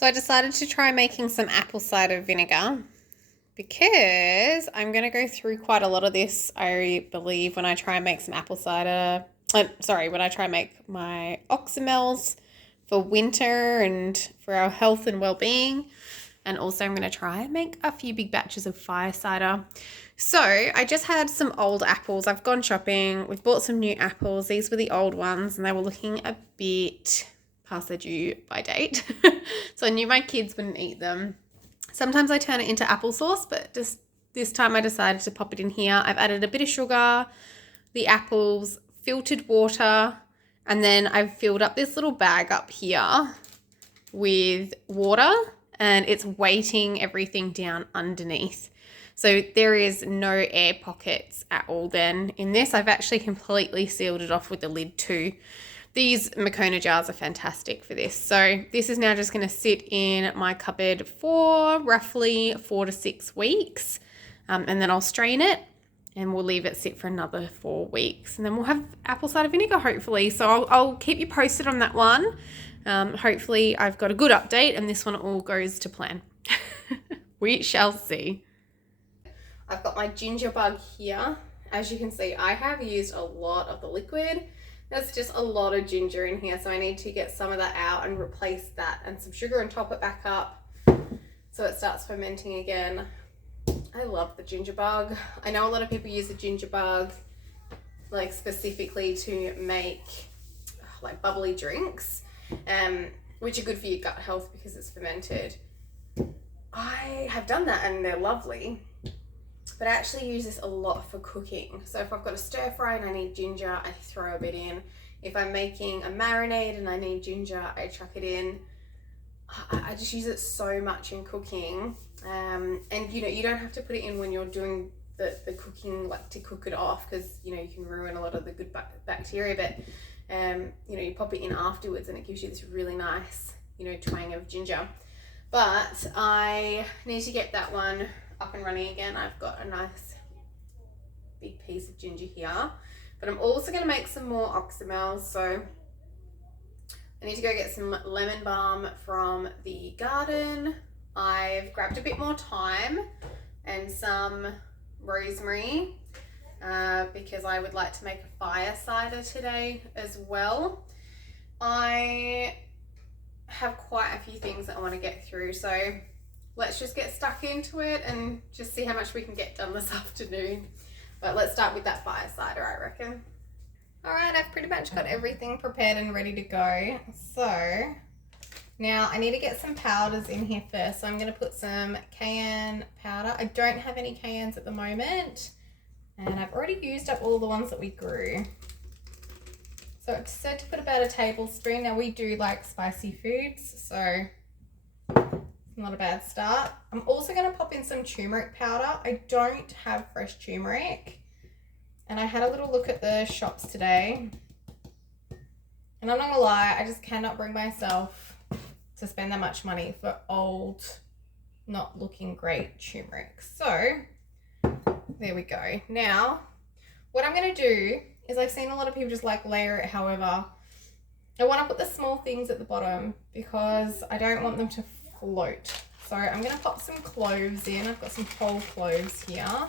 So I decided to try making some apple cider vinegar because I'm going to go through quite a lot of this, I believe, when I try and make some apple cider. When I try and make my Oxymels for winter and for our health and well-being. And also I'm going to try and make a few big batches of fire cider. So I just had some old apples. I've gone shopping. We've bought some new apples. These were the old ones and they were looking a bit past their due by date. So I knew my kids wouldn't eat them. Sometimes I turn it into applesauce, but just this time I decided to pop it in here. I've added a bit of sugar, the apples, filtered water, and then I've filled up this little bag up here with water and it's weighting everything down underneath. So there is no air pockets at all then in this. I've actually completely sealed it off with the lid too. These Makona jars are fantastic for this. So this is now just going to sit in my cupboard for roughly 4 to 6 weeks. And then I'll strain it and we'll leave it sit for another 4 weeks. And then we'll have apple cider vinegar hopefully. So I'll keep you posted on that one. Hopefully I've got a good update and this one all goes to plan. We shall see. I've got my ginger bug here. As you can see, I have used a lot of the liquid. There's just a lot of ginger in here, so I need to get some of that out and replace that and some sugar and top it back up so it starts fermenting again. I love the ginger bug. I know a lot of people use the ginger bug like specifically to make like bubbly drinks, which are good for your gut health because it's fermented. I have done that and they're lovely. But I actually use this a lot for cooking. So if I've got a stir fry and I need ginger, I throw a bit in. If I'm making a marinade and I need ginger, I chuck it in. I just use it so much in cooking. And you know, you don't have to put it in when you're doing the cooking, like to cook it off, because you know, you can ruin a lot of the good bacteria, but you know, you pop it in afterwards and it gives you this really nice, you know, twang of ginger. But I need to get that one up and running again. I've got a nice big piece of ginger here, but I'm also going to make some more Oxymels. So I need to go get some lemon balm from the garden. I've grabbed a bit more thyme and some rosemary because I would like to make a fire cider today as well. I have quite a few things that I want to get through, so let's just get stuck into it and just see how much we can get done this afternoon. But let's start with that fire cider, I reckon. All right, I've pretty much got everything prepared and ready to go. So now I need to get some powders in here first. So I'm going to put some cayenne powder. I don't have any cayennes at the moment, and I've already used up all the ones that we grew. So it's said to put about a tablespoon. Now we do like spicy foods, so not a bad start. I'm also going to pop in some turmeric powder. I don't have fresh turmeric, and I had a little look at the shops today, and I'm not gonna lie, I just cannot bring myself to spend that much money for old, not looking great turmeric. So there we go. Now what I'm going to do is, I've seen a lot of people just like layer it. However, I want to put the small things at the bottom because I don't want them to float. So I'm going to pop some cloves in. I've got some whole cloves here.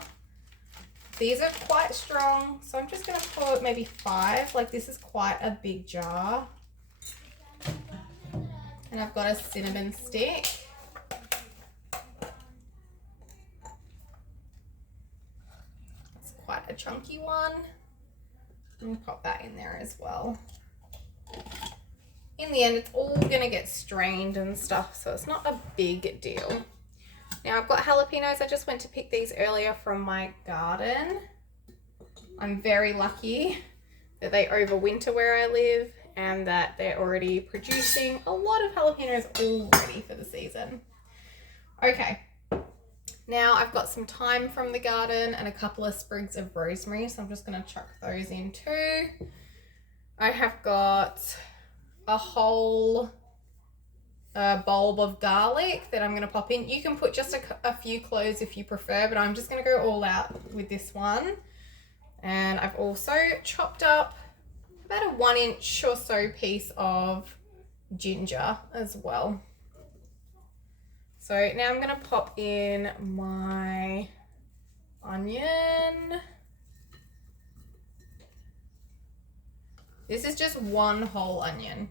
These are quite strong, so I'm just going to put maybe 5. Like, this is quite a big jar. And I've got a cinnamon stick. That's quite a chunky one. And pop that in there as well. In the end, it's all going to get strained and stuff, so it's not a big deal. Now I've got jalapenos. I just went to pick these earlier from my garden. I'm very lucky that they overwinter where I live and that they're already producing a lot of jalapenos already for the season. Okay, now I've got some thyme from the garden and a couple of sprigs of rosemary, so I'm just going to chuck those in too. I have got a whole bulb of garlic that I'm going to pop in. You can put just a few cloves if you prefer, but I'm just going to go all out with this one. And I've also chopped up about a 1 inch or so piece of ginger as well. So now I'm going to pop in my onion. This is just one whole onion.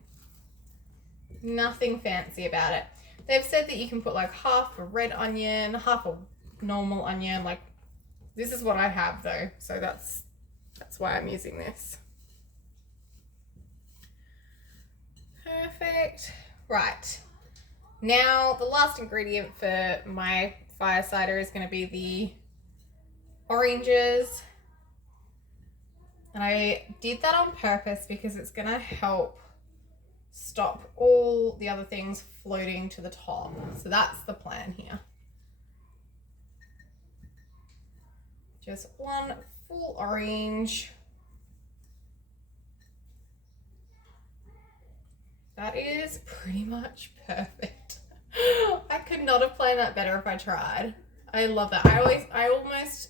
Nothing fancy about it. They've said that you can put like half a red onion, half a normal onion. Like, this is what I have though, so that's why I'm using this. Perfect. Right. Now the last ingredient for my fire cider is going to be the oranges. And I did that on purpose because it's going to help stop all the other things floating to the top. So that's the plan here. Just one full orange. That is pretty much perfect. I could not have planned that better if I tried. I love that. I almost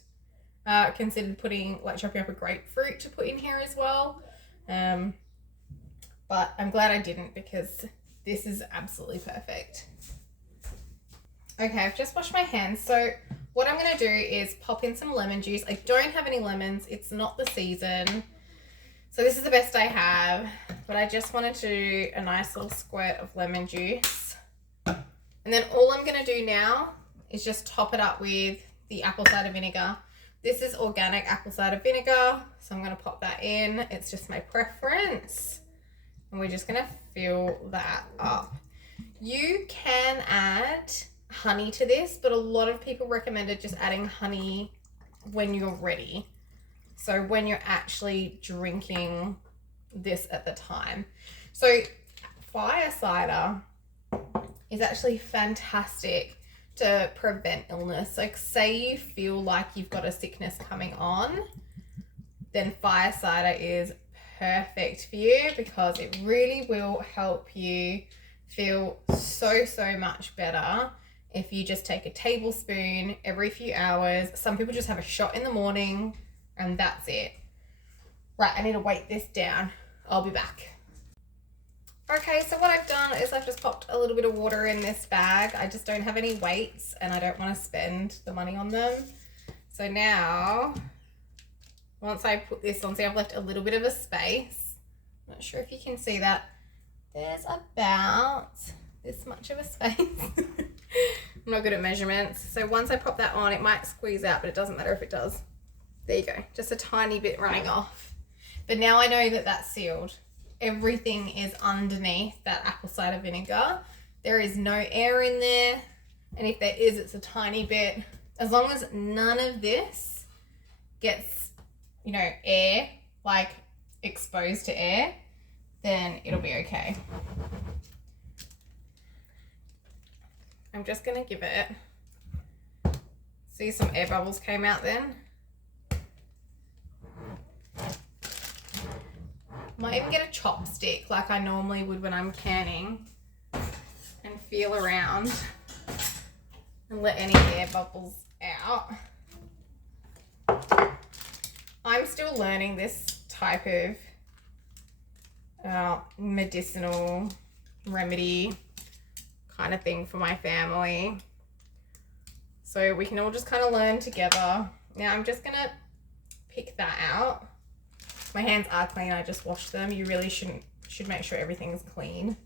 considered chopping up a grapefruit to put in here as well. But I'm glad I didn't because this is absolutely perfect. Okay, I've just washed my hands. So what I'm going to do is pop in some lemon juice. I don't have any lemons. It's not the season. So this is the best I have. But I just wanted to do a nice little squirt of lemon juice. And then all I'm going to do now is just top it up with the apple cider vinegar. This is organic apple cider vinegar. So I'm going to pop that in. It's just my preference. And we're just going to fill that up. You can add honey to this, but a lot of people recommended just adding honey when you're ready. So when you're actually drinking this at the time. So fire cider is actually fantastic to prevent illness. Like, say you feel like you've got a sickness coming on, then fire cider is perfect for you because it really will help you feel so much better if you just take a tablespoon every few hours. Some people just have a shot in the morning and that's it. Right, I need to weight this down. I'll be back. Okay, so what I've done is I've just popped a little bit of water in this bag. I just don't have any weights and I don't want to spend the money on them. So now, once I put this on, see, I've left a little bit of a space. Not sure if you can see that. There's about this much of a space. I'm not good at measurements. So once I pop that on, it might squeeze out, but it doesn't matter if it does. There you go. Just a tiny bit running off. But now I know that that's sealed. Everything is underneath that apple cider vinegar. There is no air in there. And if there is, it's a tiny bit. As long as none of this gets, you know, air, like exposed to air, then it'll be okay. I'm just going to give it, see, some air bubbles came out then. Might even get a chopstick like I normally would when I'm canning and feel around and let any air bubbles out. I'm still learning this type of medicinal remedy kind of thing for my family. So we can all just kind of learn together. Now I'm just going to pick that out. My hands are clean, I just washed them. You really should make sure everything's clean.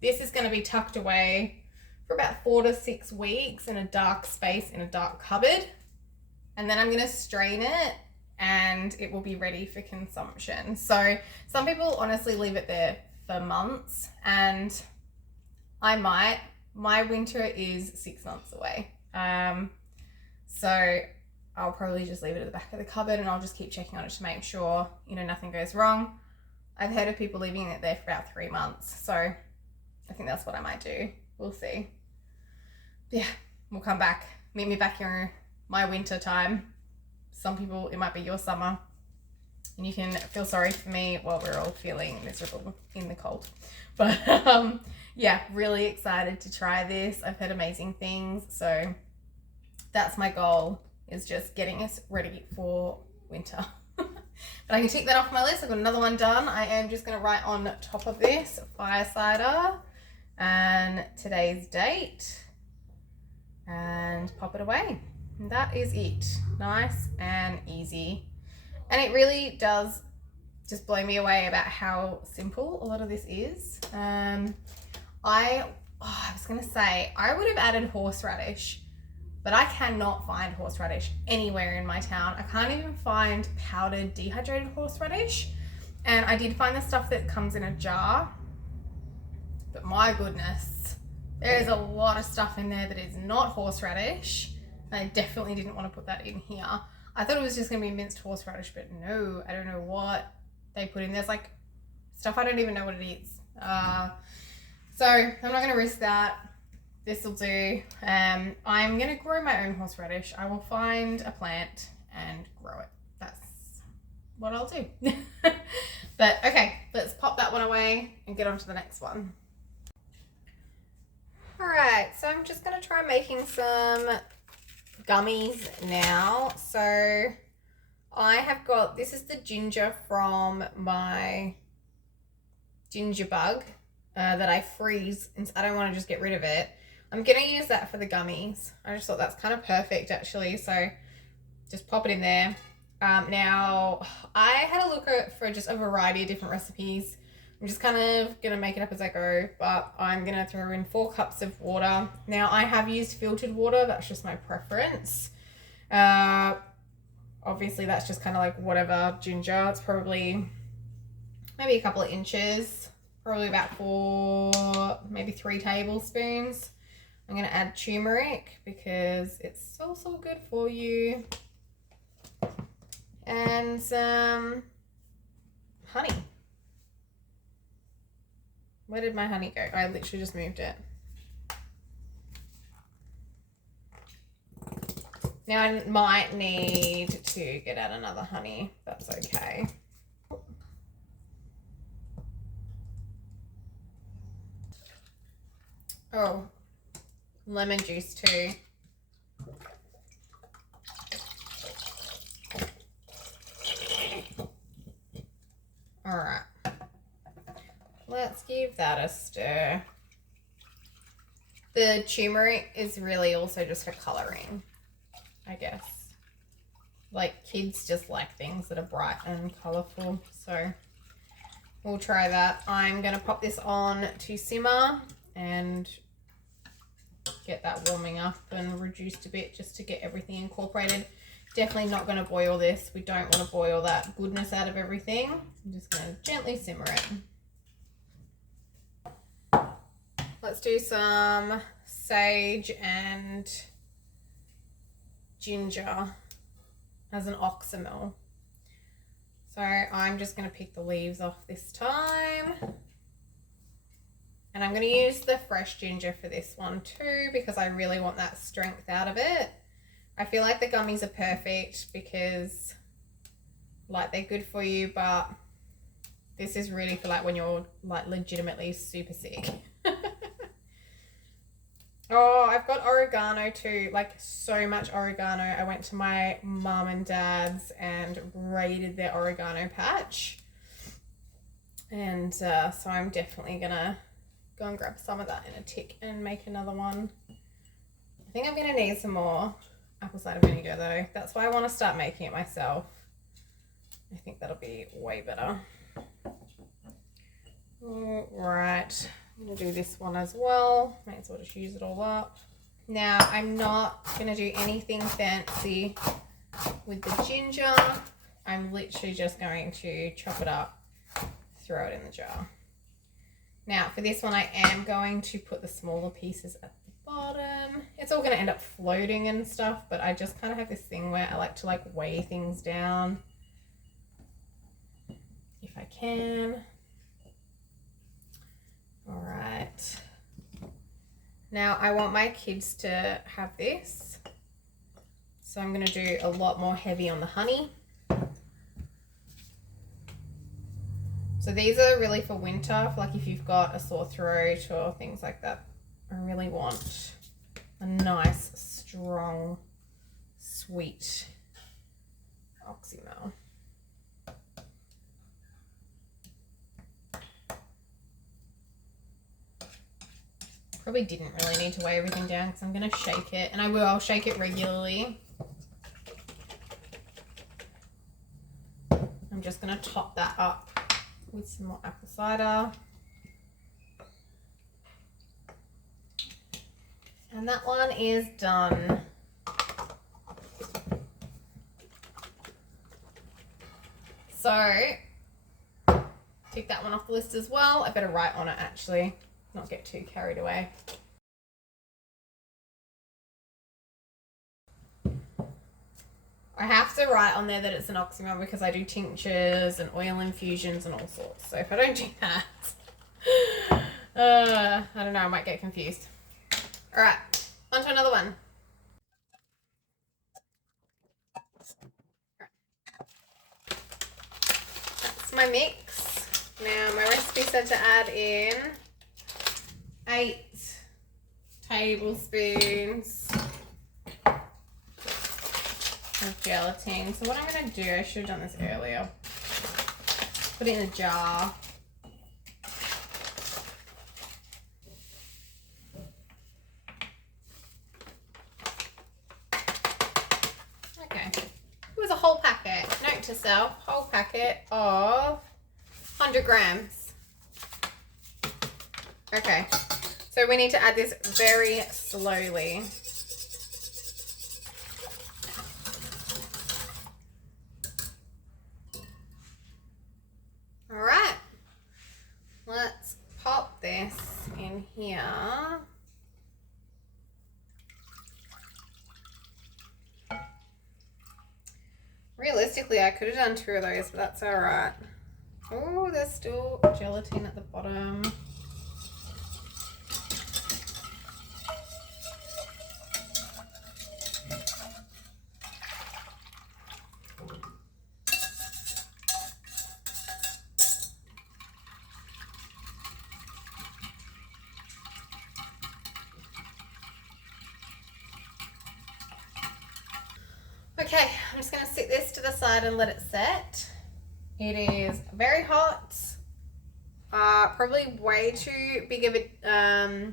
This is going to be tucked away for about 4 to 6 weeks in a dark space in a dark cupboard. And then I'm going to strain it and it will be ready for consumption. So some people honestly leave it there for months, and I might. My winter is 6 months away. So I'll probably just leave it at the back of the cupboard and I'll just keep checking on it to make sure, you know, nothing goes wrong. I've heard of people leaving it there for about 3 months. So I think that's what I might do. We'll see. Yeah, we'll come back. Meet me back here my winter time. Some people, it might be your summer. And you can feel sorry for me while we're all feeling miserable in the cold. But yeah, really excited to try this. I've heard amazing things. So that's my goal, is just getting us ready for winter. But I can tick that off my list. I've got another one done. I am just going to write on top of this fire cider and today's date. and pop it away. And that is it. Nice and easy. And it really does just blow me away about how simple a lot of this is. I was going to say, I would have added horseradish, but I cannot find horseradish anywhere in my town. I can't even find powdered dehydrated horseradish. And I did find the stuff that comes in a jar, but my goodness, there is a lot of stuff in there that is not horseradish. I definitely didn't want to put that in here. I thought it was just going to be minced horseradish, but no, I don't know what they put in. There's like stuff I don't even know what it is. So I'm not going to risk that. This will do. I'm going to grow my own horseradish. I will find a plant and grow it. That's what I'll do. But okay, let's pop that one away and get on to the next one. All right, so I'm just going to try making some gummies now. So I have got, this is the ginger from my ginger bug that I freeze, and I don't want to just get rid of it. I'm going to use that for the gummies. I just thought that's kind of perfect actually, so just pop it in there. Now I had a look for just a variety of different recipes. I'm just kind of going to make it up as I go, but I'm going to throw in 4 cups of water. Now I have used filtered water, that's just my preference. Obviously that's just kind of like whatever ginger. It's probably maybe a couple of inches, probably about 4, maybe 3 tablespoons. I'm going to add turmeric because it's so good for you. And some honey. Where did my honey go? I literally just moved it. Now I might need to get out another honey. That's okay. Oh, lemon juice too. All right. Let's give that a stir. The turmeric is really also just for coloring, I guess. Like kids just like things that are bright and colorful, so we'll try that. I'm gonna pop this on to simmer and get that warming up and reduced a bit just to get everything incorporated. Definitely not going to boil this. We don't want to boil that goodness out of everything. I'm just going to gently simmer it. Let's do some sage and ginger as an oxymel. So I'm just going to pick the leaves off this time. And I'm going to use the fresh ginger for this one too, because I really want that strength out of it. I feel like the gummies are perfect because like they're good for you, but this is really for like when you're like legitimately super sick. Oh, I've got oregano too, like so much oregano. I went to my mum and dad's and raided their oregano patch. And so I'm definitely gonna go and grab some of that in a tick and make another one. I think I'm gonna need some more apple cider vinegar though. That's why I want to start making it myself. I think that'll be way better. All right, I'm gonna do this one as well. Might as well just use it all up. Now I'm not gonna do anything fancy with the ginger. I'm literally just going to chop it up, throw it in the jar. Now for this one I am going to put the smaller pieces at the bottom. It's all going to end up floating and stuff, but I just kind of have this thing where I like to like weigh things down if I can. All right. Now I want my kids to have this, so I'm going to do a lot more heavy on the honey. So these are really for winter, for like if you've got a sore throat or things like that. I really want a nice, strong, sweet Oxymel. Probably didn't really need to weigh everything down because I'm going to shake it, and I'll shake it regularly. I'm just going to top that up with some more apple cider. And that one is done. So, tick that one off the list as well. I better write on it actually, not get too carried away. I have to write on there that it's an Oxymel because I do tinctures and oil infusions and all sorts. So if I don't do that, I don't know, I might get confused. All right, on to another one. That's my mix. Now my recipe said to add in 8 tablespoons of gelatin. So what I'm going to do, I should have done this earlier. Put it in a jar. Okay. It was a whole packet. Note to self, whole packet of 100 grams. Okay. So we need to add this very slowly. All right, let's pop this in here. Realistically, I could have done 2 of those, but that's all right. Oh, there's still gelatin at the bottom. Okay, I'm just going to sit this to the side and let it set. It is very hot. Probably way too big of a,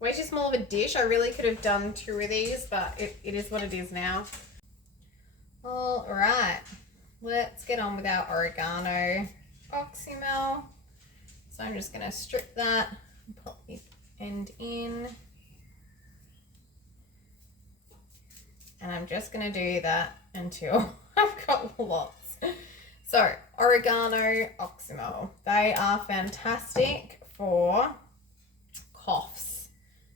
way too small of a dish. I really could have done 2 of these, but it is what it is now. All right, let's get on with our oregano Oxymel. So I'm just going to strip that and pop the end in. And I'm just going to do that until I've got lots. So, oregano Oxymel. They are fantastic for coughs.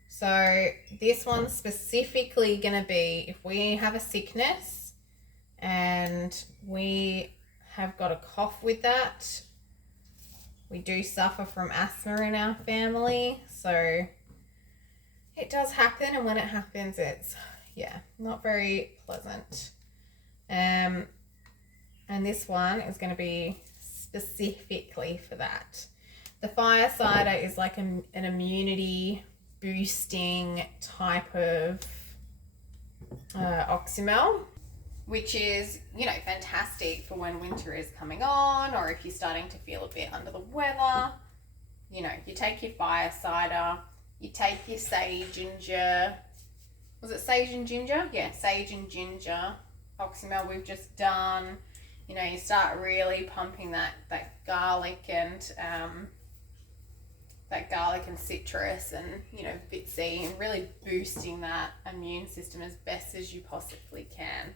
So, this one's specifically going to be if we have a sickness and we have got a cough with that. We do suffer from asthma in our family. So, it does happen, and when it happens, it's not very pleasant. And this one is going to be specifically for that. The fire cider is like an immunity boosting type of Oxymel, which is, fantastic for when winter is coming on, or if you're starting to feel a bit under the weather. You take your fire cider, you take your sage and ginger. Was it sage and ginger? Yeah, sage and ginger Oxymel we've just done. You start really pumping that garlic and citrus and vitamin C, and really boosting that immune system as best as you possibly can.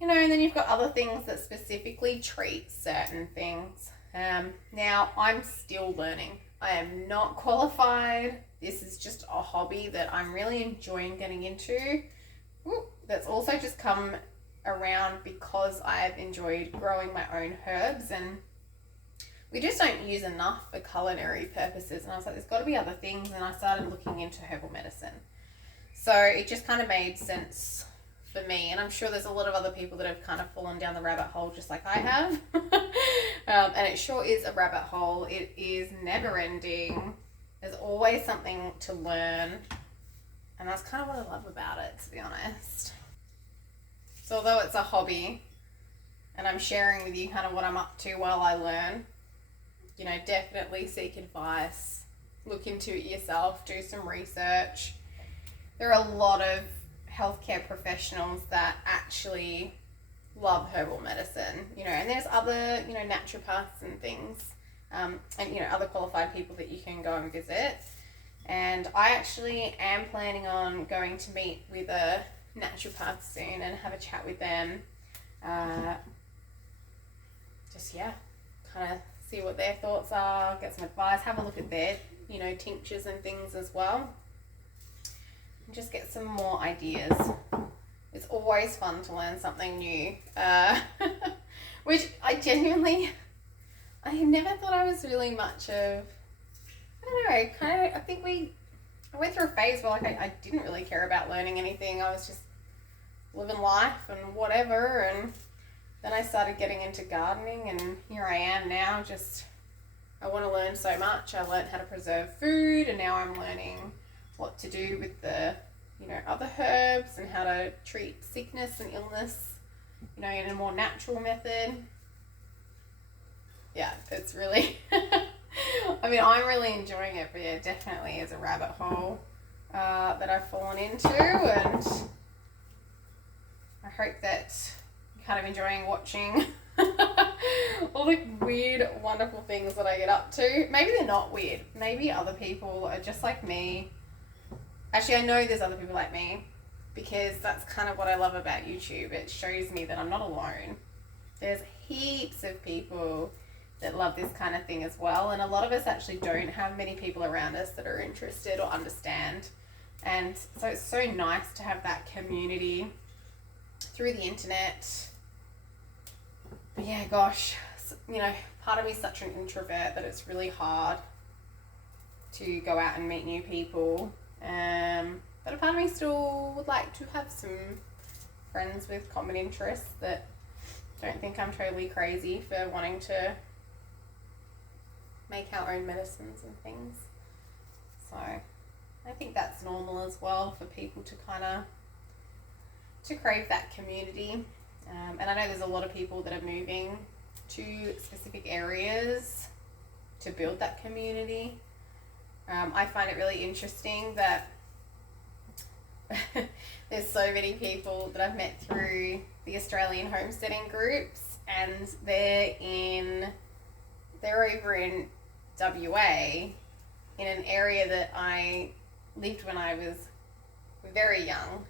And then you've got other things that specifically treat certain things. Now I'm still learning. I am not qualified. This is just a hobby that I'm really enjoying getting into. That's also just come around because I've enjoyed growing my own herbs, and we just don't use enough for culinary purposes. And I was like, there's got to be other things, and I started looking into herbal medicine. So it just kind of made sense for me, and I'm sure there's a lot of other people that have kind of fallen down the rabbit hole just like I have. And it sure is a rabbit hole. It is never ending. There's always something to learn, and that's kind of what I love about it, to be honest. So although it's a hobby and I'm sharing with you kind of what I'm up to while I learn, definitely seek advice. look into it yourself, do some research. There are a lot of healthcare professionals that actually love herbal medicine, you know, and there's other, you know, naturopaths and things, and, you know, other qualified people that you can go and visit. And I actually am planning on going to meet with a naturopath soon and have a chat with them. Kind of see what their thoughts are, get some advice, have a look at their, you know, tinctures and things as well. And just get some more ideas. It's always fun to learn something new. Which I never thought I was really much of, I don't know, I went through a phase where like I didn't really care about learning anything. I was just living life and whatever, and then I started getting into gardening, and here I am now. Just, I want to learn so much. I learned how to preserve food, and now I'm learning what to do with the, you know, other herbs and how to treat sickness and illness, you know, in a more natural method. Yeah, it's really, I mean, I'm really enjoying it, but yeah, definitely is a rabbit hole that I've fallen into, and I hope that you're kind of enjoying watching all the weird, wonderful things that I get up to. Maybe they're not weird. Maybe other people are just like me. Actually, I know there's other people like me, because that's kind of what I love about YouTube. It shows me that I'm not alone. There's heaps of people that love this kind of thing as well, and a lot of us actually don't have many people around us that are interested or understand, and so it's so nice to have that community through the internet. But yeah, gosh, you know, part of me is such an introvert that it's really hard to go out and meet new people, but a part of me still would like to have some friends with common interests that don't think I'm totally crazy for wanting to make our own medicines and things. So I think that's normal as well for people to kind of to crave that community. And I know there's a lot of people that are moving to specific areas to build that community. I find it really interesting that there's so many people that I've met through the Australian homesteading groups, and they're over in WA, in an area that I lived when I was very young.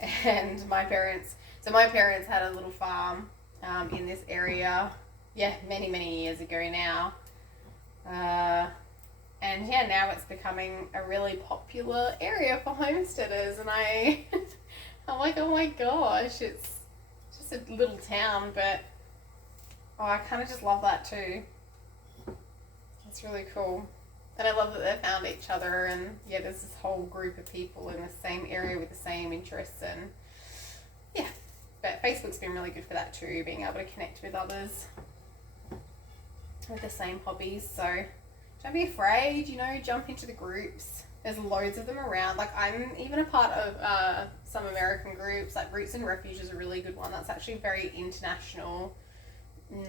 And my parents had a little farm in this area, many years ago now. And yeah, now it's becoming a really popular area for homesteaders, and I'm like, oh my gosh, it's just a little town, but I kind of just love that too. It's really cool. And I love that they found each other, and yeah, there's this whole group of people in the same area with the same interests, and yeah, but Facebook's been really good for that too, being able to connect with others with the same hobbies. So don't be afraid, you know, jump into the groups. There's loads of them around. Like, I'm even a part of some American groups, like Roots and Refuge is a really good one. That's actually very international,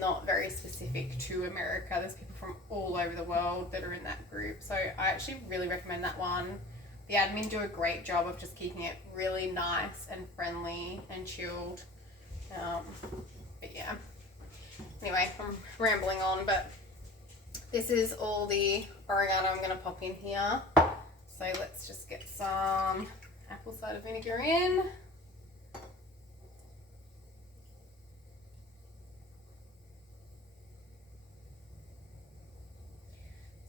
not very specific to America. There's people from all over the world that are in that group. So I actually really recommend that one. The admin do a great job of just keeping it really nice and friendly and chilled. But yeah. Anyway, I'm rambling on, but this is all the oregano I'm going to pop in here. So let's just get some apple cider vinegar in.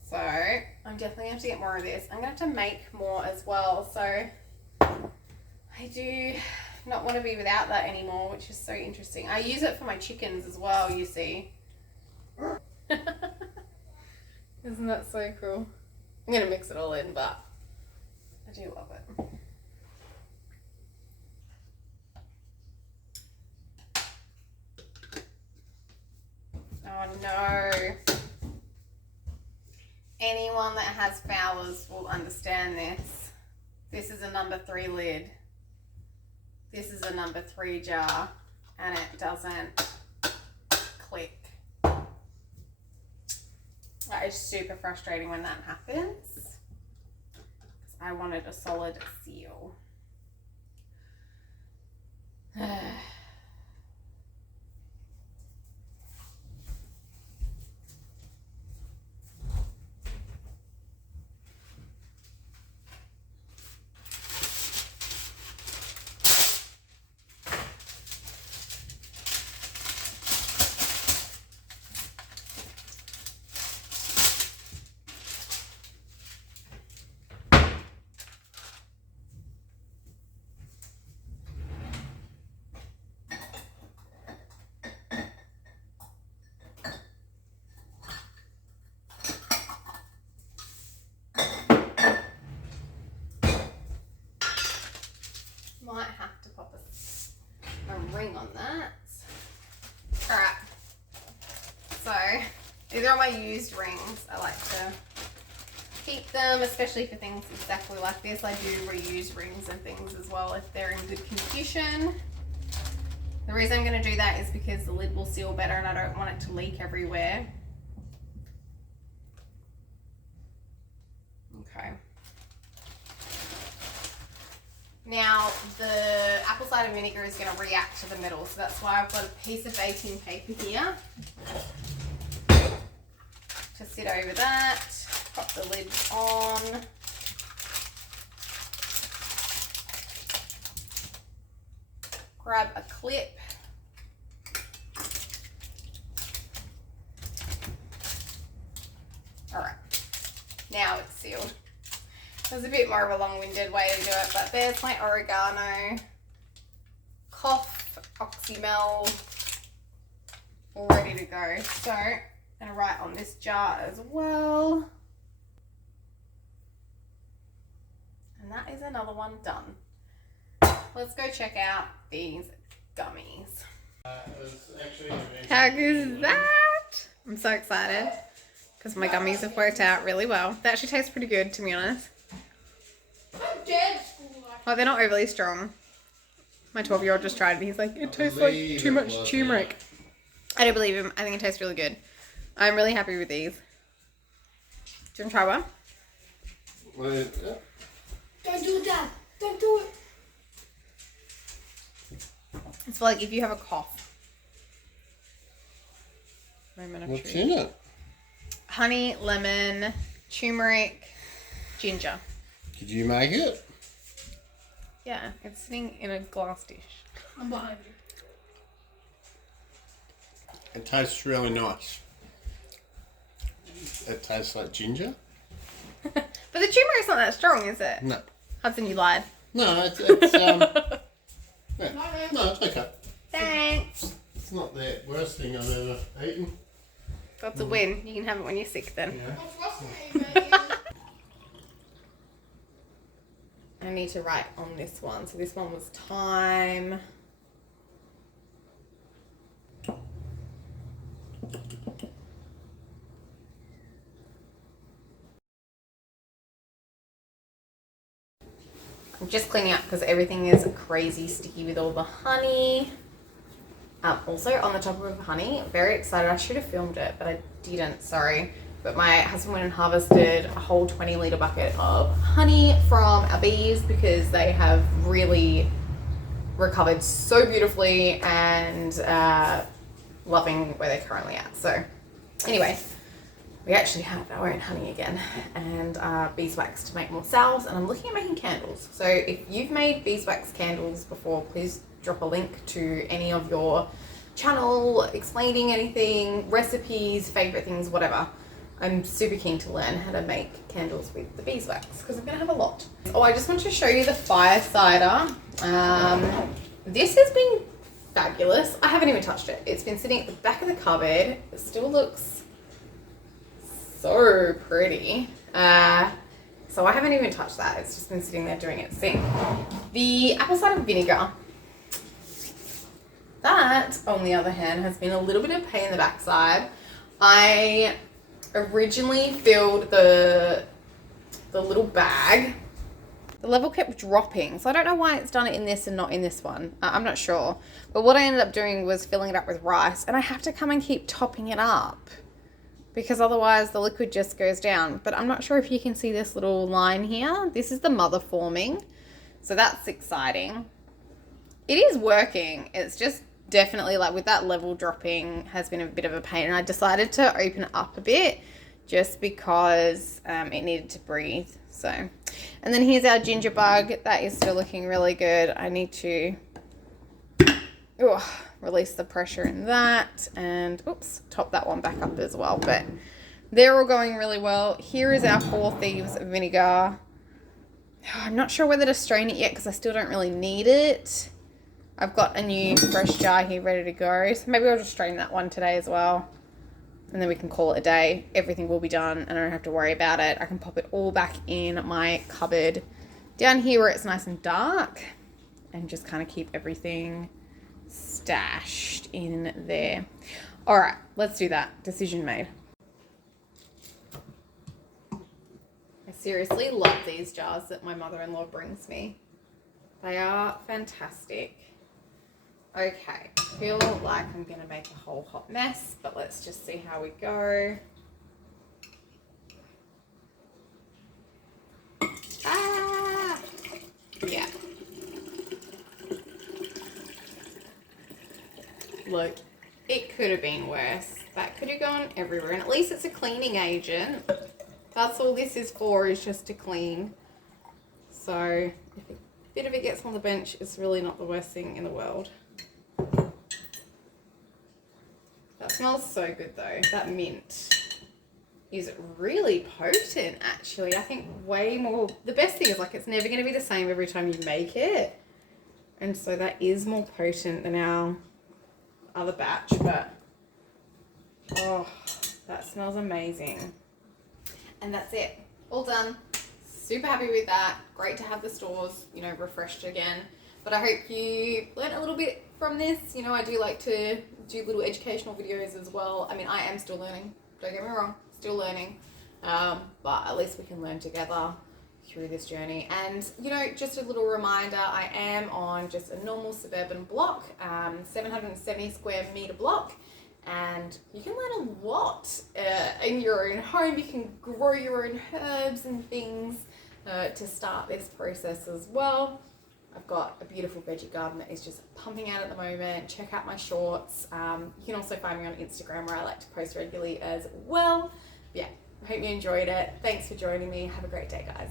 So I'm definitely going to have to get more of this. I'm going to have to make more as well. So I do not want to be without that anymore, which is so interesting. I use it for my chickens as well, you see. Isn't that so cool? I'm going to mix it all in, but I do love it. Oh no. Anyone that has fowlers will understand this. This is a number 3 lid. This is a number 3 jar, and it doesn't click. That is super frustrating when that happens. I wanted a solid seal. Might have to pop a ring on that. Alright, so these are all my used rings. I like to keep them, especially for things exactly like this. I do reuse rings and things as well if they're in good condition. The reason I'm going to do that is because the lid will seal better and I don't want it to leak everywhere. Okay. Now, the apple cider vinegar is going to react to the metal, so that's why I've got a piece of baking paper here to sit over that. Pop the lid on. Grab a clip. All right, now it's sealed. It was a bit more of a long-winded way to do it, but there's my oregano, cough, Oxymel, all ready to go. So I'm gonna write on this jar as well. And that is another one done. Let's go check out these gummies. How good is that? I'm so excited because my gummies have worked out really well. They actually taste pretty good, to be honest. Oh, they're not overly strong. My 12-year-old just tried it. He's like, it tastes like too much turmeric. I don't believe him. I think it tastes really good. I'm really happy with these. Do you want to try one? Wait, yeah. Don't do it, Dad. Don't do it. It's for like if you have a cough. What's in it? Honey, lemon, turmeric, ginger. Did you make it? Yeah, it's sitting in a glass dish. I'm behind you. It tastes really nice. It tastes like ginger. But the turmeric's not that strong, is it? No. Hudson, you lied. No, it's yeah. No, it's okay. Thanks. It's not the worst thing I've ever eaten. That's a win. You can have it when you're sick then. Yeah. I need to write on this one. So this one was thyme. I'm just cleaning up because everything is crazy sticky with all the honey. Also, on the topic of honey, very excited. I should have filmed it, but I didn't. Sorry. But my husband went and harvested a whole 20-litre bucket of honey from our bees because they have really recovered so beautifully and loving where they're currently at. So anyway, we actually have our own honey again and beeswax to make more salves, and I'm looking at making candles. So if you've made beeswax candles before, please drop a link to any of your channel explaining anything, recipes, favorite things, whatever. I'm super keen to learn how to make candles with the beeswax because I'm going to have a lot. Oh, I just want to show you the fire cider. This has been fabulous. I haven't even touched it. It's been sitting at the back of the cupboard. It still looks so pretty. So I haven't even touched that. It's just been sitting there doing its thing. The apple cider vinegar, that on the other hand has been a little bit of a pain in the backside. I originally filled the little bag. The level kept dropping, so I don't know why it's done it in this and not in this one. I'm not sure. But what I ended up doing was filling it up with rice, and I have to come and keep topping it up because otherwise the liquid just goes down. But I'm not sure if you can see this little line here. This is the mother forming. So that's exciting. It is working. It's just definitely like with that level dropping has been a bit of a pain. And I decided to open it up a bit just because it needed to breathe. So, and then here's our ginger bug. That is still looking really good. I need to release the pressure in that and top that one back up as well. But they're all going really well. Here is our Four Thieves vinegar. I'm not sure whether to strain it yet because I still don't really need it. I've got a new fresh jar here ready to go. So maybe I'll just strain that one today as well. And then we can call it a day. Everything will be done and I don't have to worry about it. I can pop it all back in my cupboard down here where it's nice and dark and just kind of keep everything stashed in there. All right, let's do that. Decision made. I seriously love these jars that my mother-in-law brings me. They are fantastic. Okay, I feel like I'm going to make a whole hot mess, but let's just see how we go. Yeah. Look, it could have been worse. That could have gone everywhere, and at least it's a cleaning agent. That's all this is for, is just to clean. So if a bit of it gets on the bench, it's really not the worst thing in the world. That smells so good though. That mint is really potent actually. I think way more. The best thing is like it's never going to be the same every time you make it. And so that is more potent than our other batch, but oh, that smells amazing. And that's it. All done. Super happy with that. Great to have the stores, you know, refreshed again. But I hope you learned a little bit from this. You know, I do like to do little educational videos as well. I mean, I am still learning. Don't get me wrong. Still learning. But at least we can learn together through this journey. And, you know, just a little reminder, I am on just a normal suburban block, 770 square meter block. And you can learn a lot in your own home. You can grow your own herbs and things to start this process as well. I've got a beautiful veggie garden that is just pumping out at the moment. Check out my shorts. You can also find me on Instagram where I like to post regularly as well. Yeah, I hope you enjoyed it. Thanks for joining me. Have a great day, guys.